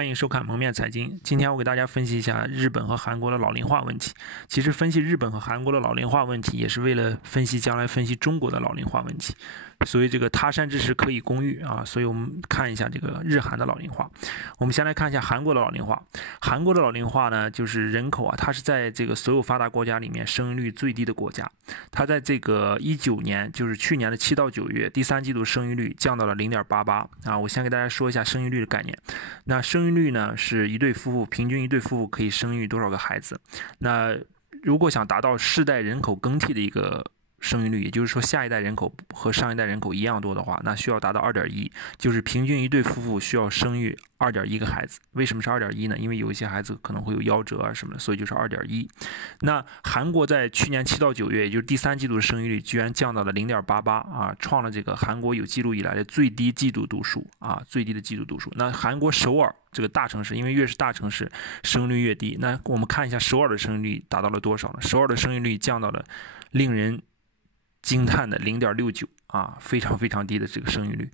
欢迎收看蒙面财经。今天我给大家分析一下日本和韩国的老龄化问题。其实分析日本和韩国的老龄化问题，也是为了分析将来分析中国的老龄化问题。所以这个他山之石可以攻玉啊，所以我们看一下这个日韩的老龄化。我们先来看一下韩国的老龄化。韩国的老龄化呢，就是人口啊，它是在这个所有发达国家里面生育率最低的国家。它在这个19年，就是去年的7到9月，第三季度生育率降到了0.88啊。我先给大家说一下生育率的概念。那生育率呢，是一对夫妇平均一对夫妇可以生育多少个孩子？那如果想达到世代人口更替的一个生育率，也就是说下一代人口和上一代人口一样多的话，那需要达到 2.1， 就是平均一对夫妇需要生育 2.1 个孩子。为什么是 2.1 呢？因为有一些孩子可能会有夭折啊什么的，所以就是 2.1。 那韩国在去年7到9月，也就是第三季度的生育率居然降到了 0.88 啊，创了这个韩国有记录以来的最低季度读数啊，最低的季度读数。那韩国首尔这个大城市，因为越是大城市生育率越低，那我们看一下首尔的生育率达到了多少呢？首尔的生育率降到了令人惊叹的 0.69 啊，非常非常低的这个生育率。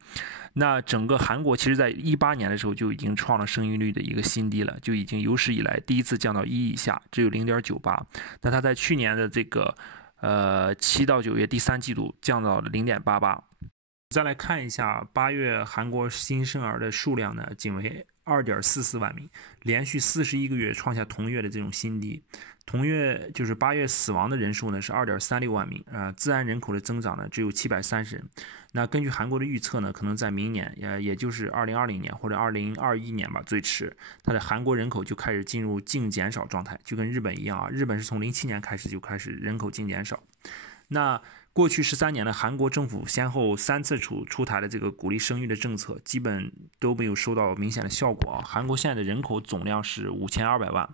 那整个韩国其实在18年的时候就已经创了生育率的一个新低了，就已经有史以来第一次降到1以下，只有 0.98。那它在去年的这个7到9月第三季度降到了 0.88。再来看一下8月韩国新生儿的数量呢，仅为2.44万名，连续41个月创下同月的这种新低。同月就是8月死亡的人数呢是 2.36 万名，自然人口的增长呢只有730人。那根据韩国的预测呢，可能在明年，也就是2020年或者2021年吧，最迟，它的韩国人口就开始进入净减少状态，就跟日本一样啊，日本是从07年开始就开始人口净减少。那过去13年呢，韩国政府先后3次出台了这个鼓励生育的政策，基本都没有收到明显的效果啊。韩国现在的人口总量是5200万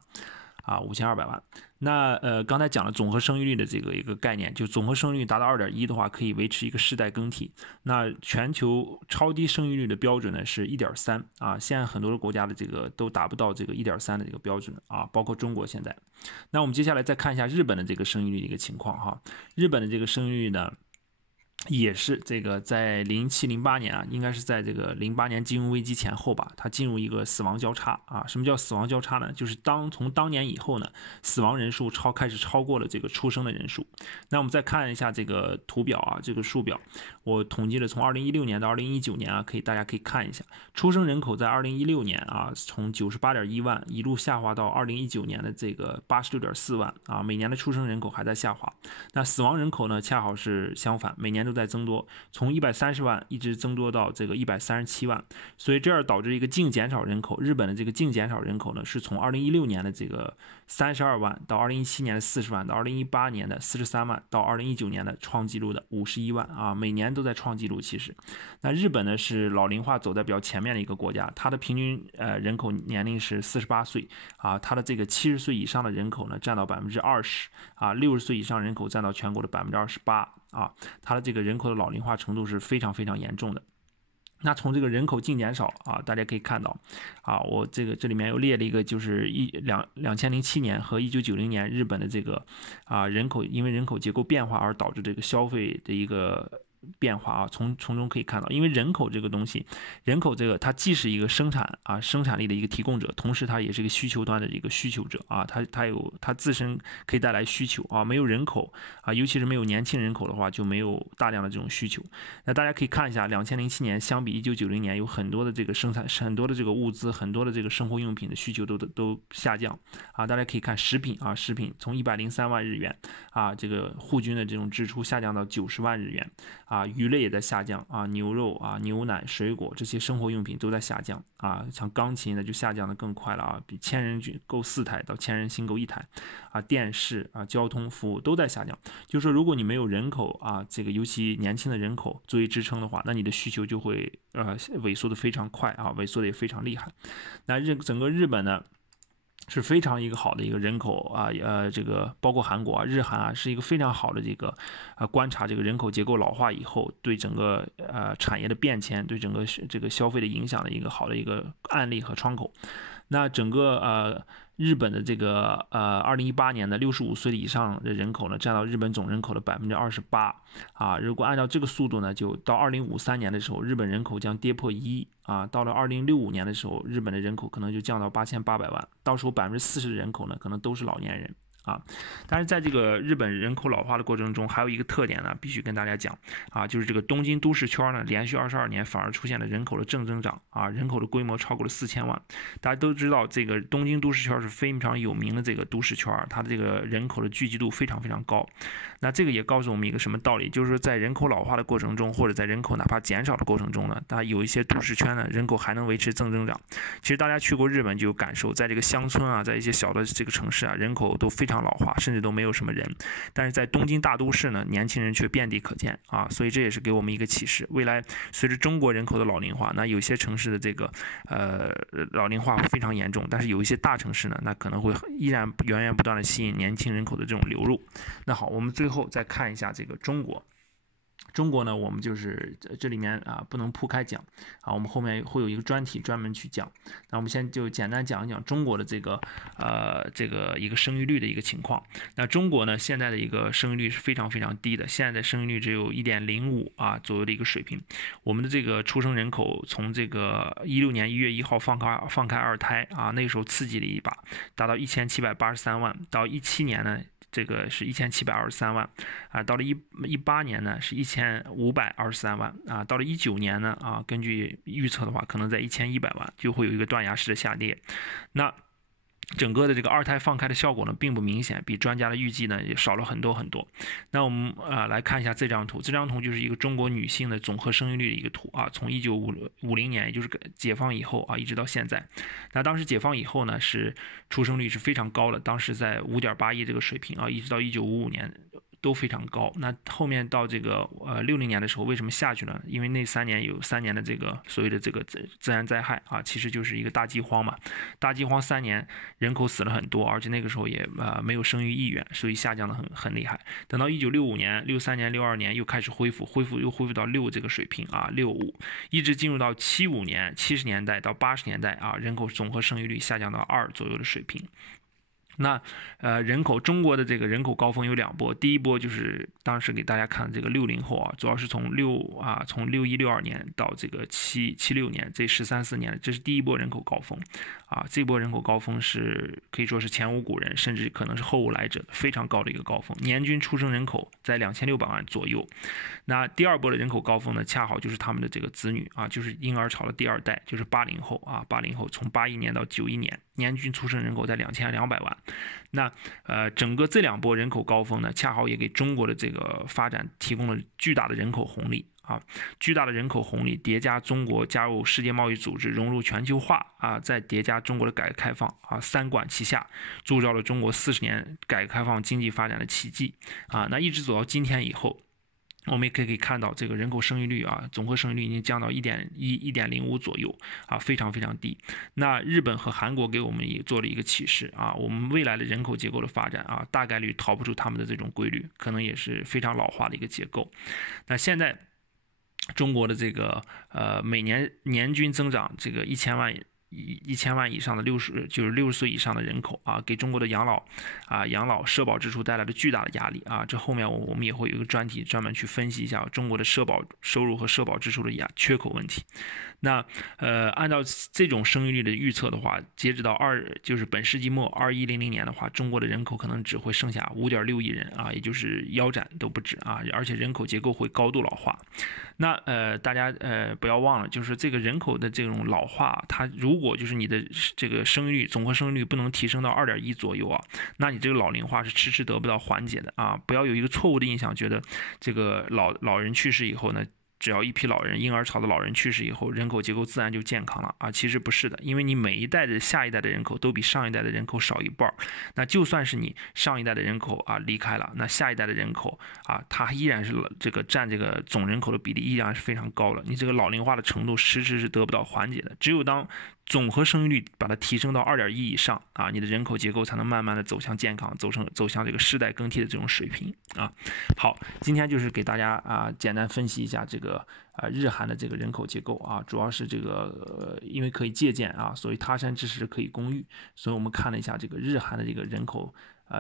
啊，5200万。那刚才讲了总和生育率的这个一个概念，就总和生育率达到 2.1 的话，可以维持一个世代更替。那全球超低生育率的标准呢是 1.3 啊，现在很多的国家的这个都达不到这个 1.3 的这个标准啊，包括中国现在。那我们接下来再看一下日本的这个生育率的一个情况哈。日本的这个生育率呢，也是这个在07、08年啊，应该是在这个08年金融危机前后吧，它进入一个死亡交叉啊。什么叫死亡交叉呢？就是从当年以后呢，死亡人数开始超过了这个出生的人数。那我们再看一下这个图表啊，这个数表，我统计了从2016年到2019年啊，大家可以看一下，出生人口在2016年啊，从 98.1 万一路下滑到2019年的这个 86.4 万啊，每年的出生人口还在下滑。那死亡人口呢，恰好是相反，每年都在增多，从130万一直增多到这个137万，所以这样导致一个净减少人口。日本的这个净减少人口呢，是从2016年的这个32万到2017年的40万，到2018年的43万，到2019年的创纪录的51万啊，每年都在创纪录。其实，那日本呢是老龄化走在比较前面的一个国家，它的平均人口年龄是48岁啊，它的这个70岁以上的人口呢占到20%啊，60岁以上人口占到全国的28%啊，它的这个人口的老龄化程度是非常非常严重的。那从这个人口净减少啊，大家可以看到啊，我这里面又列了一个，就是2007年和1990年日本的这个人口，因为人口结构变化而导致这个消费的一个变化啊，从中可以看到，因为人口这个东西，人口这个它既是一个生产力的一个提供者，同时它也是一个需求端的一个需求者啊，它自身可以带来需求啊，没有人口啊，尤其是没有年轻人口的话，就没有大量的这种需求。那大家可以看一下2007年相比1990年，有很多的这个生产，很多的这个物资，很多的这个生活用品的需求都下降啊。大家可以看食品从103万日元啊，这个户均的这种支出下降到90万日元。鱼类也在下降啊，牛肉啊、牛奶、水果这些生活用品都在下降啊，像钢琴呢就下降的更快了啊，比1000人购4台到1000人新购1台啊，电视啊、交通服务都在下降。就是说，如果你没有人口啊，这个尤其年轻的人口作为支撑的话，那你的需求就会萎缩的非常快啊，萎缩的也非常厉害。那整个日本呢，是非常一个好的一个人口啊，这个包括韩国日韩啊，是一个非常好的这个观察这个人口结构老化以后对整个产业的变迁，对整个这个消费的影响的一个好的一个案例和窗口。那整个日本的这个2018年的65岁以上的人口呢，占到日本总人口的28%啊。如果按照这个速度呢，就到2053年的时候，日本人口将跌破1亿啊。到了2065年的时候，日本的人口可能就降到8800万，到时候40%的人口呢，可能都是老年人。啊，但是在这个日本人口老化的过程中，还有一个特点呢，必须跟大家讲啊，就是这个东京都市圈呢，连续22年反而出现了人口的正增长啊，人口的规模超过了4000万。大家都知道，这个东京都市圈是非常有名的这个都市圈，它的这个人口的聚集度非常非常高。那这个也告诉我们一个什么道理？就是说，在人口老化的过程中，或者在人口哪怕减少的过程中呢，它有一些都市圈呢，人口还能维持正增长。其实大家去过日本就有感受，在这个乡村啊，在一些小的这个城市啊，人口都非常老化，甚至都没有什么人。但是在东京大都市呢，年轻人却遍地可见啊，所以这也是给我们一个启示。未来随着中国人口的老龄化，那有些城市的这个老龄化非常严重，但是有一些大城市呢，那可能会依然源源不断的吸引年轻人口的这种流入。那好，我们最后再看一下这个中国。中国呢，我们就是这里面啊不能铺开讲啊，我们后面会有一个专题专门去讲。那我们先就简单讲一讲中国的这个一个生育率的一个情况。那中国呢，现在的一个生育率是非常非常低的，现在的生育率只有1.05啊左右的一个水平。我们的这个出生人口从这个16年1月1号放开二胎啊，那个时候刺激了一把，达到1783万，到17年呢，这个是1723万啊，到了18年呢是1523万啊，到了19年呢啊，根据预测的话，可能在1100万，就会有一个断崖式的下跌。那整个的这个二胎放开的效果呢，并不明显，比专家的预计呢也少了很多很多。那我们来看一下这张图，这张图就是一个中国女性的总和生育率的一个图啊，从1950年，也就是解放以后啊，一直到现在。那当时解放以后呢，是出生率是非常高的，当时在5.8亿这个水平啊，一直到1955年。都非常高。那后面到这个60年的时候，为什么下去了？因为那3年有3年的这个所谓的这个自然灾害啊，其实就是一个大饥荒嘛。大饥荒3年，人口死了很多，而且那个时候也没有生育意愿，所以下降的很厉害。等到1965年、63年、62年又开始恢复到6这个水平啊，65，一直进入到75年、70年代到80年代啊，人口总和生育率下降到2左右的水平。那中国的这个人口高峰有2波，第一波就是当时给大家看的这个60后啊，主要是从6162年到这个76年这13、14年，这是第一波人口高峰啊。这波人口高峰是可以说是前无古人，甚至可能是后无来者，非常高的一个高峰，年均出生人口在2600万左右。那第二波的人口高峰呢，恰好就是他们的这个子女啊，就是婴儿潮的第2代，就是80后啊，80后从81年到91年，年均出生人口在2200万。那整个这2波人口高峰呢，恰好也给中国的这个发展提供了巨大的人口红利啊，巨大的人口红利叠加中国加入世界贸易组织，融入全球化啊，再叠加中国的改革开放啊，3管齐下，铸造了中国40年改革开放经济发展的奇迹啊。那一直走到今天以后，我们也可以看到这个人口生育率啊，总和生育率已经降到1.05左右啊，非常非常低。那日本和韩国给我们也做了一个启示啊，我们未来的人口结构的发展啊，大概率逃不出他们的这种规律，可能也是非常老化的一个结构。那现在中国的这个每年年均增长这个1000万以上的60岁以上的人口啊，给中国的养老社保支出带来了巨大的压力啊。这后面我们也会有一个专题专门去分析一下中国的社保收入和社保支出的缺口问题。那按照这种生育率的预测的话，截止到就是本世纪末2100年的话，中国的人口可能只会剩下5.6亿人啊，也就是腰斩都不止啊，而且人口结构会高度老化。那大家不要忘了，就是这个人口的这种老化，它如果就是你的这个生育率总和生育率不能提升到2.1左右啊，那你这个老龄化是迟迟得不到缓解的啊！不要有一个错误的印象，觉得这个老人去世以后呢，只要一批老人，婴儿潮的老人去世以后，人口结构自然就健康了啊！其实不是的，因为你每一代的下一代的人口都比上一代的人口少一半，那就算是你上一代的人口啊离开了，那下一代的人口啊，它依然是这个占这个总人口的比例依然是非常高的，你这个老龄化的程度迟迟是得不到缓解的。只有当总和生育率把它提升到2.1以上啊，你的人口结构才能慢慢的走向健康，走向这个世代更替的这种水平啊。好，今天就是给大家简单分析一下这个日韩的这个人口结构啊，主要是这个因为可以借鉴啊，所以他山之石可以攻玉，所以我们看了一下这个日韩的这个人口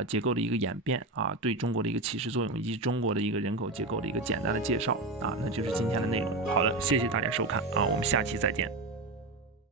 结构的一个演变啊，对中国的一个启示作用，以及中国的一个人口结构的一个简单的介绍啊，那就是今天的内容。好的，谢谢大家收看啊，我们下期再见。